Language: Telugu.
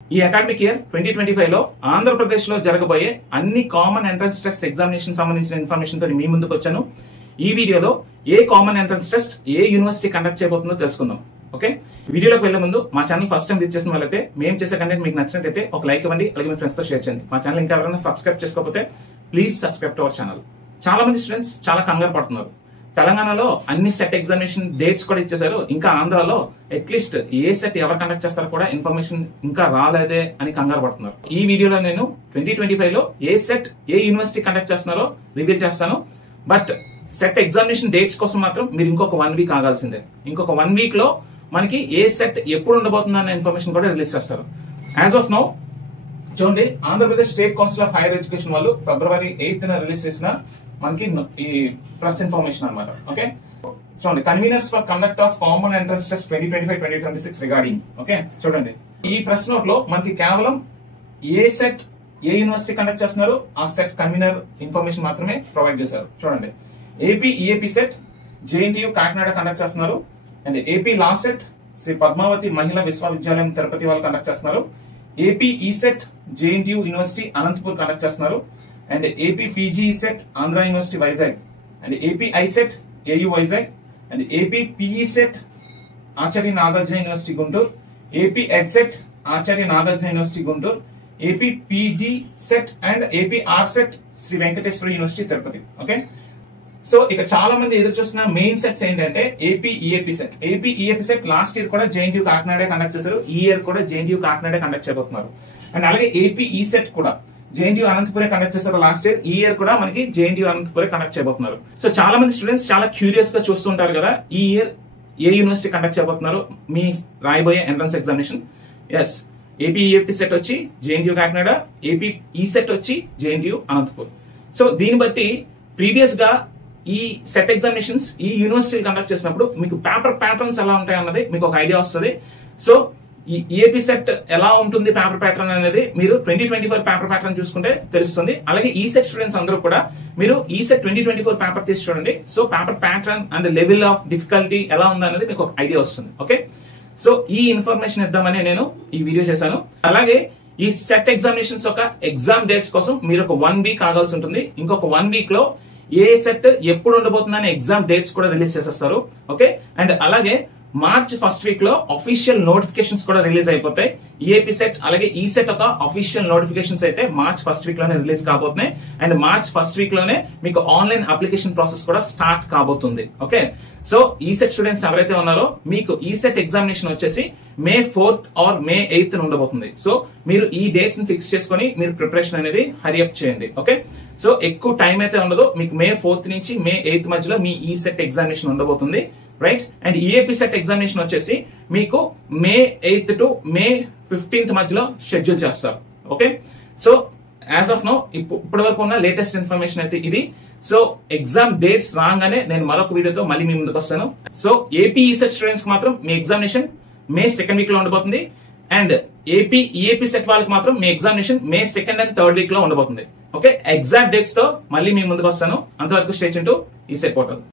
ఈ అకాడమిక్ ఇయర్ 2025 లో ఆంధ్రప్రదేశ్ లో జరగబోయే అన్ని కామన్ ఎంట్రన్స్ టెస్ట్ ఎగ్జామినేషన్ సంబంధించిన ఇన్ఫర్మేషన్ తో మీ ముందుకు వచ్చాను. ఈ వీడియోలో a common entrance test A university conduct చేయబోతుందో తెలుసుకుందాం. ఓకే, వీడియోలోకి వెళ్లే ముందు మా ఛానల్ ఫస్ట్ టైం విజిట్ చేసిన వాళ్ళైతే మేము చేసే కంటెంట్ మీకు నచ్చినట్లయితే ఒక లైక్ ఇవ్వండి, అలాగే మీ ఫ్రెండ్స్ తో షేర్ చేయండి. మా ఛానల్ ఇంకా ఎవరైనా సబ్స్క్రైబ్ చేసుకోకపోతే please subscribe to our channel. చాలా మంది స్టూడెంట్స్ చాలా కంగారు పడుతున్నారు. తెలంగాణలో అన్ని సెట్ ఎగ్జామినేషన్ డేట్స్ కూడా ఇచ్చేసారు, ఇంకా ఆంధ్రాలో అట్లీస్ట్ ఏ సెట్ ఎవరు కండక్ట్ చేస్తారో కూడా ఇన్ఫర్మేషన్ ఇంకా రాలేదే అని కంగారు పడుతున్నారు. ఈ వీడియోలో నేను 2025 లో ఏ సెట్ ఏ యూనివర్సిటీ కండక్ట్ చేస్తున్నారో రివీల్ చేస్తాను. బట్ సెట్ ఎగ్జామినేషన్ డేట్స్ కోసం మాత్రం మీరు ఇంకొక 1 వీక్ ఆగాల్సిందే. ఇంకొక 1 వీక్ లో మనకి ఏ సెట్ ఎప్పుడు ఉండబోతుంది అన్న ఇన్ఫర్మేషన్ కూడా రిలీజ్ చేస్తారు. యాజ్ ఆఫ్ నౌ చూడండి, Andhra Pradesh state council of higher education వాళ్ళు February 8th రిలీజ్ చేసిన మనకి ఈ ప్రెస్ ఇన్ఫర్మేషన్ అన్నమాట. ఓకే, చూడండి, conveners for conduct of common entrance test 2025-2026 regarding. Okay, చూడండి, ఈ ప్రెస్ నోట్ లో మనకి కేవలం ఏ సెట్ ఏ యూనివర్సిటీ కండక్ట్ చేస్తున్నారు ఆ సెట్ కన్వీనర్ ఇన్ఫర్మేషన్ మాత్రమే ప్రొవైడ్ చేశారు. చూడండి, AP EAP set JNTU Kakinada conduct చేస్తున్నారు, and AP law set Shri Padmavati మహిళా విశ్వవిద్యాలయం తిరుపతి వాళ్ళు కండక్ట్ చేస్తున్నారు. AP E CET JNTU university Anantapur conduct చేస్తున్నారు, and AP PG CET Andhra university Vizag, and AP ICET AU Vizag, and AP PE CET Acharya Nagarjuna university Guntur, AP EdCET Acharya Nagarjuna university Guntur, AP PG CET and AP R CET Shri Venkateswara university Tirupati. Okay, so ఇక్కడ చాలా మంది ఎదురు చూస్తున్న మెయిన్ సెట్స్ ఏంటంటే AP EAP CET. AP EAP CET last year కూడా జేఎన్టీయూ కాకినాడే కండక్ట్ చేశారు, ఈ ఇయర్ కూడా జేఎన్టీయూ కాకినాడే కండక్ట్ చేయబోతున్నారు. అండ్ అలాగే ఏపీ ఈ సెట్ కూడా జేఎన్టీయూ అనంతపురే కండక్ట్ చేశారు లాస్ట్ ఇయర్, ఈ ఇయర్ కూడా మనకి జేఎన్టీయూ అనంతపురే కండక్ట్ చేయబోతున్నారు. సో చాలా మంది స్టూడెంట్స్ చాలా క్యూరియస్ గా చూస్తుంటారు కదా, ఈ ఇయర్ ఏ యూనివర్సిటీ కండక్ట్ చేయబోతున్నారు మీ రాయబోయే entrance examination. Yes, AP EAP CET వచ్చి JNTU Kakinada, AP E CET వచ్చి జేఎన్టీయూ అనంతపూర్. సో దీన్ని బట్టి ప్రీవియస్ గా ఈ సెట్ ఎగ్జామినేషన్స్ ఈ యూనివర్సిటీలు కండక్ట్ చేసినప్పుడు మీకు పేపర్ ప్యాటర్న్స్ ఎలా ఉంటాయి అన్నది మీకు ఒక ఐడియా వస్తుంది. సో ఈ ఏపీ సెట్ ఎలా ఉంటుంది పేపర్ ప్యాటర్న్ అనేది మీరు 2024 పేపర్ ప్యాటర్న్ చూసుకుంటే తెలుస్తుంది. అలాగే ఈ సెట్ స్టూడెంట్స్ అందరూ కూడా మీరు ఈ సెట్ 2024 పేపర్ తీసి చూడండి. So paper pattern and level of difficulty ఎలా ఉంది అనేది మీకు ఒక ఐడియా వస్తుంది. ఓకే, సో ఈ ఇన్ఫర్మేషన్ ఇద్దామని నేను ఈ వీడియో చేశాను. అలాగే ఈ సెట్ ఎగ్జామినేషన్స్ యొక్క ఎగ్జామ్ డేట్స్ కోసం మీరు ఒక 1 వీక్ ఆగాల్సి ఉంటుంది. ఇంకొక 1 వీక్ లో ఏ సెట్ ఎప్పుడు ఉండబోతుందనే ఎగ్జామ్ డేట్స్ కూడా రిలీజ్ చేసేస్తారు. ఓకే, అండ్ అలాగే మార్చ్ ఫస్ట్ వీక్ లో అఫీషియల్ నోటిఫికేషన్స్ కూడా రిలీజ్ అయిపోతాయి. ఈఏపీ సెట్ అలాగే ఈ సెట్ ఒక అఫీషియల్ నోటిఫికేషన్స్ అయితే మార్చ్ ఫస్ట్ వీక్ లోనే రిలీజ్ కాబోతున్నాయి. అండ్ మార్చ్ ఫస్ట్ వీక్ లోనే మీకు ఆన్లైన్ అప్లికేషన్ ప్రాసెస్ కూడా స్టార్ట్ కాబోతుంది. Okay, so E set students ఎవరైతే ఉన్నారో మీకు ఈ సెట్ ఎగ్జామినేషన్ వచ్చేసి May 4th or May 8th ఉండబోతుంది. సో మీరు ఈ డేట్స్ ని ఫిక్స్ చేసుకుని మీరు ప్రిపరేషన్ అనేది హరియప్ చేయండి. ఓకే, సో ఎక్కువ టైం అయితే ఉండదు, మీకు May 4th నుంచి May 8th మధ్యలో మీ ఈ సెట్ ఎగ్జామినేషన్ ఉండబోతుంది. Right, and EAP set examination వచ్చేసి మీకు May 8th to May 15th మధ్యలో షెడ్యూల్ చేస్తారు. Okay, so as of now ఇప్పటి వరకు ఉన్న లేటెస్ట్ ఇన్ఫర్మేషన్ అయితే ఇది. సో ఎగ్జామ్ డేట్స్ రాగానే నేను మరొక వీడియోతో మళ్ళీ మీ ముందుకు వస్తాను. So AP E set students కి మాత్రం మీ ఎగ్జామినేషన్ May 2nd వీక్ లో ఉండబోతుంది, అండ్ ఏపీ ఈఏపీ సెట్ వాళ్ళకి మాత్రం మీ examination May 2nd and 3rd week లో ఉండబోతుంది. ఓకే, ఎగ్జాక్ట్ డేట్స్ తో మళ్ళీ మీ ముందుకు వస్తాను. అంతవరకు స్టే ట్యూన్డ్ టు ఈ సెట్ పోర్టల్.